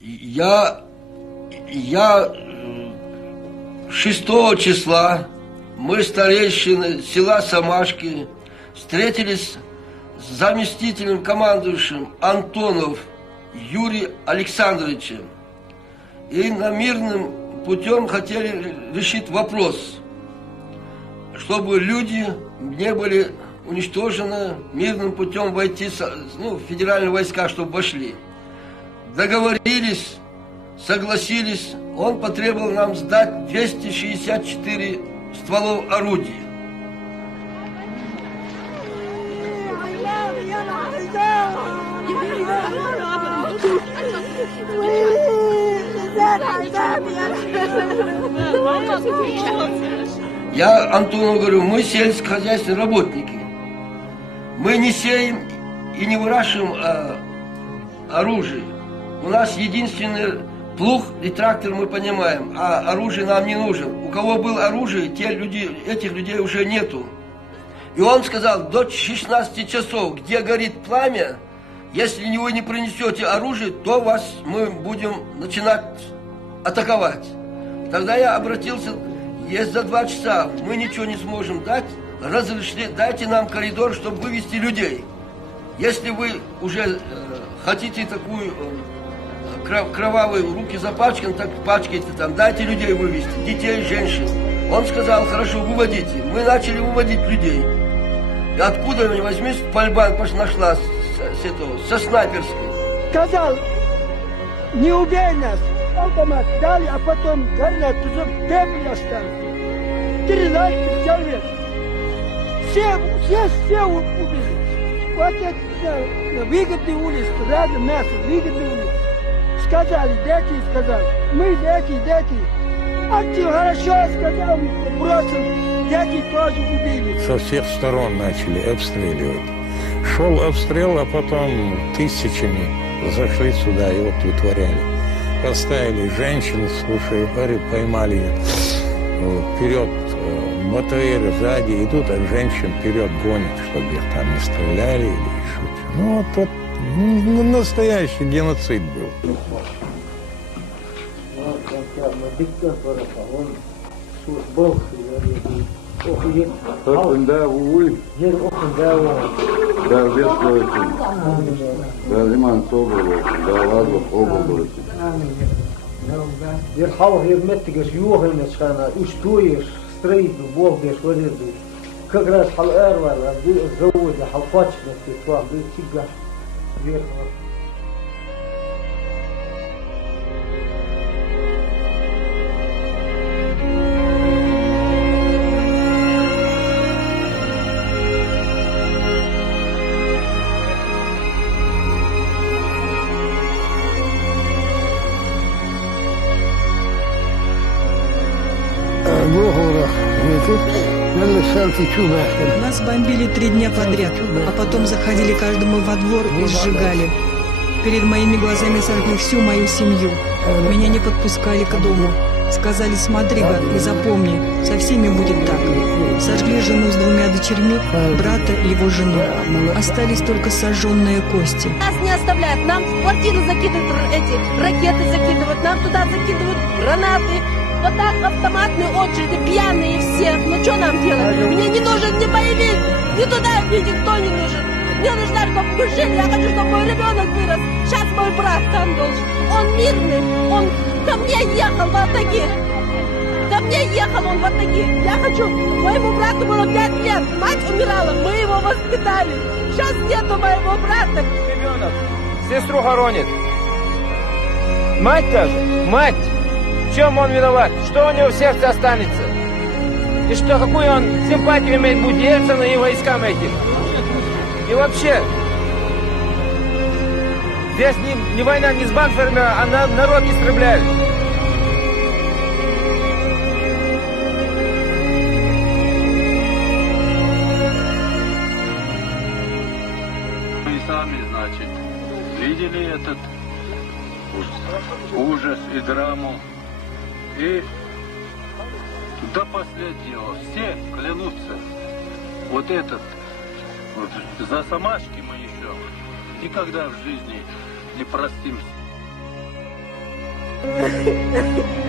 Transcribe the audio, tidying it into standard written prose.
Я 6 числа мы, старейшины села Самашки, встретились с заместителем командующим Антонов Юрием Александровичем и на мирным путем хотели решить вопрос, чтобы люди не были уничтожены, мирным путем войти, в федеральные войска, чтобы вошли. Договорились, согласились, он потребовал нам сдать 264 стволов орудий. Я Антону говорю, мы сельскохозяйственные работники. Мы не сеем и не выращиваем оружие. У нас единственный плуг и трактор мы понимаем, а оружие нам не нужен. У кого было оружие, этих людей уже нету. И он сказал, до 16 часов, где горит пламя, если вы не принесете оружие, то мы будем начинать атаковать. Тогда я обратился, если за 2 часа мы ничего не сможем дать, разрешите, дайте нам коридор, чтобы вывести людей. Если вы уже хотите такую кровавые руки запачканы, так пачкайте там, дайте людей вывести, детей, женщин. Он сказал, хорошо, выводите. Мы начали выводить людей. И откуда мне возьмись, пальба нашла со снайперской. Сказал, не убей нас. Автомат дали, а потом горят, уже пепел остался. 13 человек. Все убили. Вот это выгодный улиц, рядом нас, выгодный улиц. Сказали, мы дети. А ты хорошо сказал, бросил, дети тоже убили. Со всех сторон начали обстреливать. Шел обстрел, а потом тысячами зашли сюда и вот вытворяли. Поставили женщин, слушай, поймали вперед БТР сзади, идут, а женщин вперед гонят, чтобы их там не стреляли или что-то. Ну, вот это настоящий геноцид был. Верховый герметик, югойный шкана, устуешь, строительный бог дешь, вылезу. Как раз халэр вала, завод, халфачный, твах, тига, верховый. Нас бомбили 3 дня подряд, а потом заходили каждому во двор и сжигали. Перед моими глазами сожгли всю мою семью. Меня не подпускали к дому. Сказали, смотри, гад, и запомни, со всеми будет так. Сожгли жену с 2 дочерьми, брата и его жену. Остались только сожженные кости. Нас не оставляют, нам в квартиру закидывают эти ракеты, закидывают, нам туда закидывают гранаты. Вот так автоматные очереди, пьяные все. Ну что нам делать? Мне не нужен ни боевик, ни туда мне никто не нужен. Мне нужна, чтобы мы жили, я хочу, чтобы мой ребенок вырос. Сейчас мой брат там должен. Он мирный, он ко мне ехал в Атаге. Ко мне ехал он в Атаге. Я хочу, моему брату было 5 лет, мать умирала, мы его воспитали. Сейчас нету моего брата. Ребенок сестру хоронит. Мать даже, мать. В чем он виноват? Что у него в сердце останется? И что, какую он симпатию имеет будет Ельцину и войскам этим? И вообще, здесь не война не с банкерами, а народ истребляют. Мы сами, значит, видели этот ужас и драму. И до последнего все клянутся, вот этот, вот, за Самашки мы еще никогда в жизни не простимся. Ой.